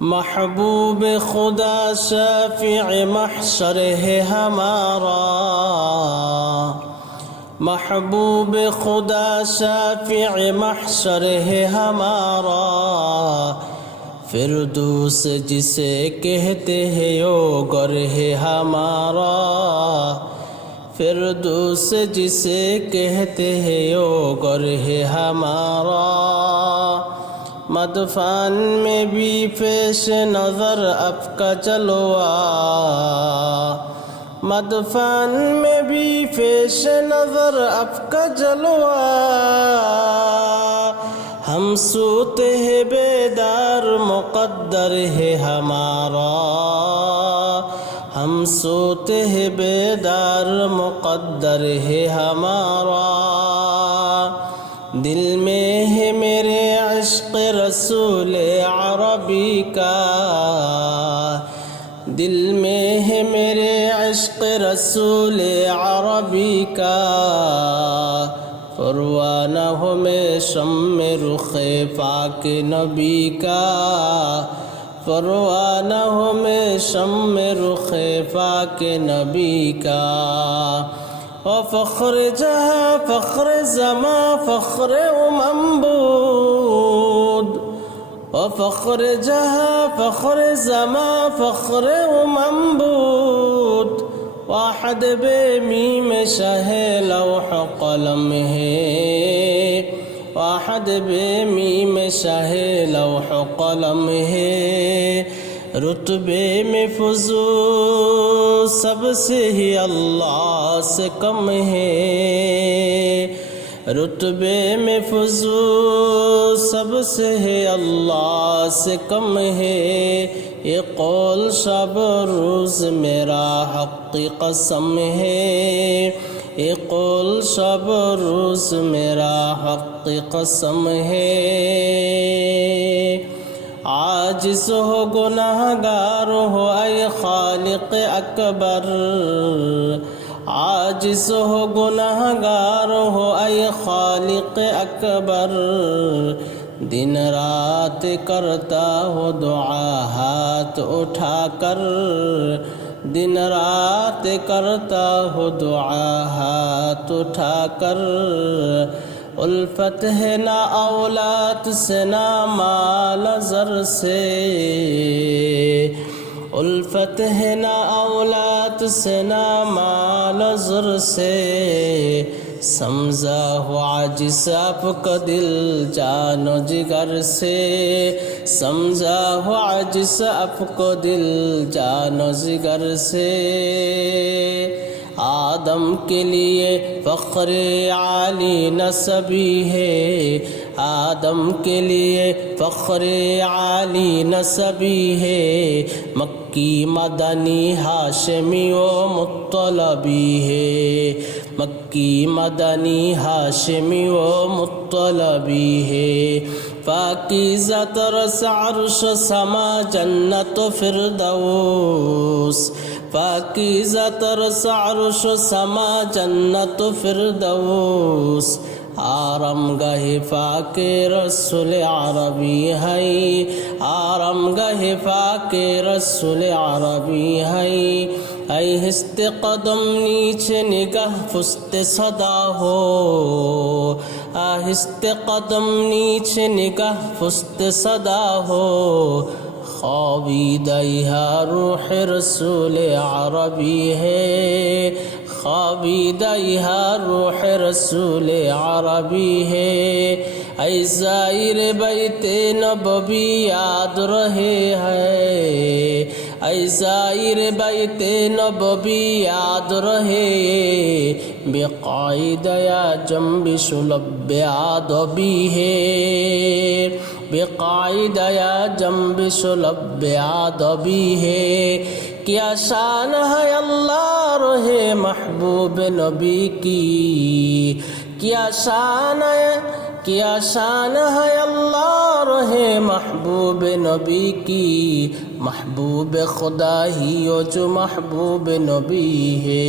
महबूब खुदा शफीअ महशर है हमारा, महबूब खुदा शफीअ महशर है हमारा। फिरदौस जिसे कहते हैं ओ घर है हमारा, फिरदौस जिसे कहते हैं ओ घर है हमारा। मदफन में भी पेश नज़र आपका जलवा, मदफन में भी पेश नज़र आपका जलवा। हम सोते हैं बेदार मुक़द्दर है हमारा, हम सोते हैं बेदार मुक़द्दर है हमारा। दिल में है मेरे इश्क़ रसूल अरबी का, दिल में है मेरे इश्क़ रसूल अरबी का। परवाना हो मैं शम्मे रुख़े पाक नबी का, परवाना हो मैं शम्मे रुख़े पाक नबी का। फ़ख्र जहाँ फ़ख्र ज़मा फ़ख्र ममबूद, फ़ख्र जहाँ फ़ख्र ज़मा फ़ख्र ममबूद। वाहद बेमीम शाह लौह कलम है, वाहद बेमीम शाह लौह कलम है। रुतबे में फुज़ू सबसे ही अल्लाह से कम है, रुतबे में फुज़ू सबसे है अल्लाह से कम है। ये कौल शब रोज़ मेरा हक़ कसम है, ये कौल शब रोज़ मेरा हक़ कसम है। आजिज़ हो गुनाहगार हो ऐ खालिक़ अकबर, आजिज़ हो गुनाहगार हो ऐ खालिक़ अकबर। दिन रात करता हो दुआ हाथ उठाकर, दिन रात करता हो दुआ हाथ उठाकर। उल्फत है ना औलाद से ना माल ज़र से, उल्फत है ना औलाद से ना माल ज़र से। समझा हो आजिज़ आपका दिल जानो जिगर से, समझा हो आजिज़ आपको दिल जानो जिगर से। आदम के लिए फ़ख्र आली नसबी है, आदम के लिए फ़ख्र आली नसबी है। मक्की मदनी हाशमी व मुत्तलबी है, मक्की मदनी हाशमी व मुत्तलबी है। पाकीज़ा तरस अर्श समा जन्नत फिरदौस, पाकीज़ा तरस अर्श समा जन्नत फिरदौस। आरामगाह पाके रसूल अरबी है, आरामगाह पाके रसूल अरबी है। आहिस्ते कदम नीचे निगाह फुस्ते सदा हो, आहिस्ते कदम नीचे निगाह फुस्ते सदा हो। ख्वाबीदा यह रूह रसूल अरबी है, ख्वाबीदा यह रूह रसूल अरबी है। ऐ ज़ाइर बैते नबवी याद रहे है, ऐ ज़ाइर बैते नबवी याद रहे। बेक़ाइदा या जंबिश लब आदबी है, बेक़ाइदा या जंबिश लब आदबी है। क्या शान है अल्लाह रहे महबूब नबी की, क्या शान है, क्या शान है अल्लाह रहे महबूब नबी की। महबूब खुदा ही हो जो महबूब नबी है।